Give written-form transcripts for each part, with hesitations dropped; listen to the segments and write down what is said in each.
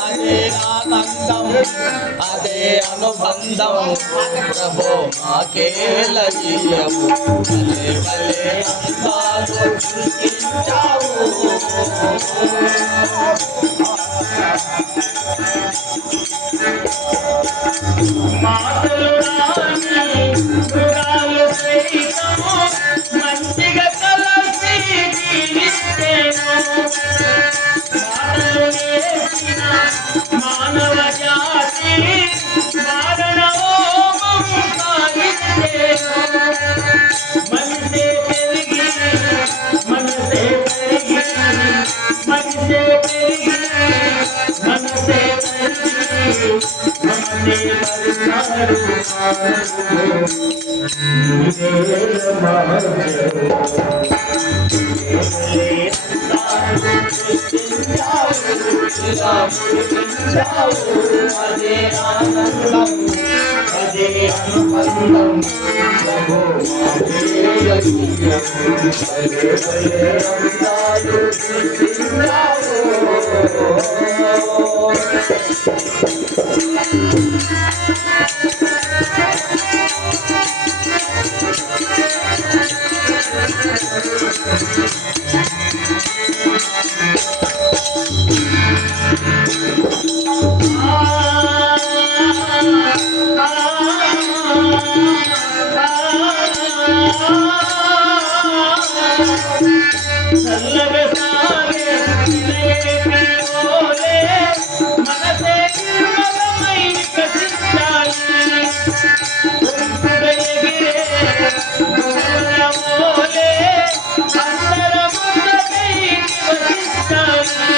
అదే ఆనందం అదే అనుబంధం ప్రభో మాకేలయము భలే భలే అందాలు సృష్టించావు మాటలు రాని మృగాలు సైతం మంచిగా కలిసి జీవిస్తేను మాటలు నేర్చిన మానవ జాతి మారణోమం సాగిస్తేను మనసే పెరిగి మనసే పెరిగి మనసే పెరిగి మనసే పెరిగి అదే ఆనందం అదే అనుబంధం ప్రభో చల్లగా సాగే ఓలే మనసే నిర్మలమై వికసించాలి ఎగిరే ఓలే అందరముందై నివసించాలి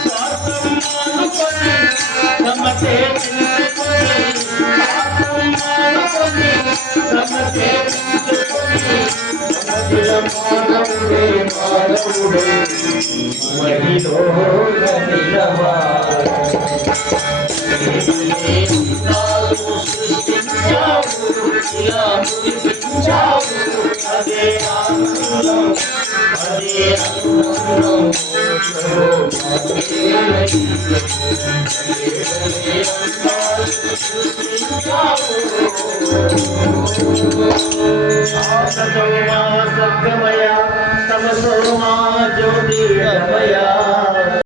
స్వార్థం మానుకొని సమతే తెలుసుకొని స్వార్థం మానుకొని సమతే తెలుసుకొని మానవుడే మానవుడే మహిళోల సృష్టించావు ఇలా మురిపించావు అదే ఆనందం అదే అనుబంధం సత్యమయ తమసోమా జ్యోతిర్గమయ